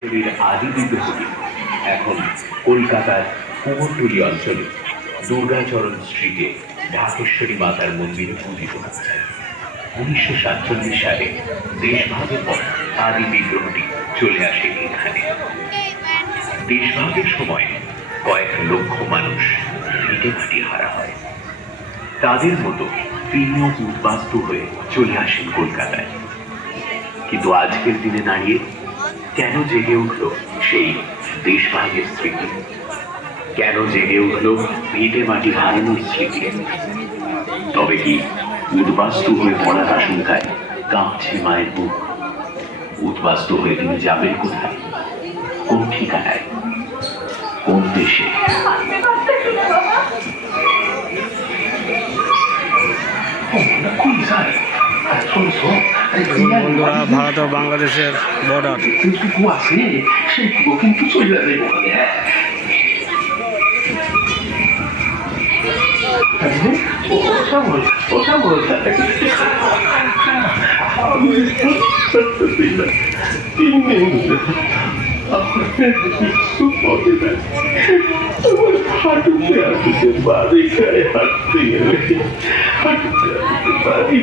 আদি বিগ্রহটি এখন কলকাতার কুমোরটুলি অঞ্চলে দুর্গাচরণ স্ট্রিটে ঢাকেশ্বরী মাতার মন্দিরে পূজিত হচ্ছে। 1947 সালে দেশভাগের পর আদি বিগ্রহটি চলে আসে এখানে। দেশভাগের সময় কয়েক লক্ষ মানুষ ভিটে মাটি হারা হয়। তাদের মতো তিনিও উদ্বাস্তু হয়ে চলে আসেন কলকাতায়। কিন্তু আজকের দিনে দাঁড়িয়ে কেন জেগে উঠল সেই দেশভাগের স্মৃতি? কেন জেগে উঠল ভিটে মাটি হারানোর স্মৃতি? তবে কি উদ্বাস্তু হয়ে পড়ার আশঙ্কায় কাঁপছে মায়ের বুক? উদ্বাস্তু হয়ে তিনি যাবেন কোথায়? কোন ঠিকানায়? কোন দেশে? বন্ধুরা, ভারত ও বাংলাদেশের বর্ডার। কিন্তু চলে যাবে হাঁটুতে হাঁটুতে বাড়ি খায়, হাঁটতে গেলে হাঁটুতে হাঁটুতে বাড়ি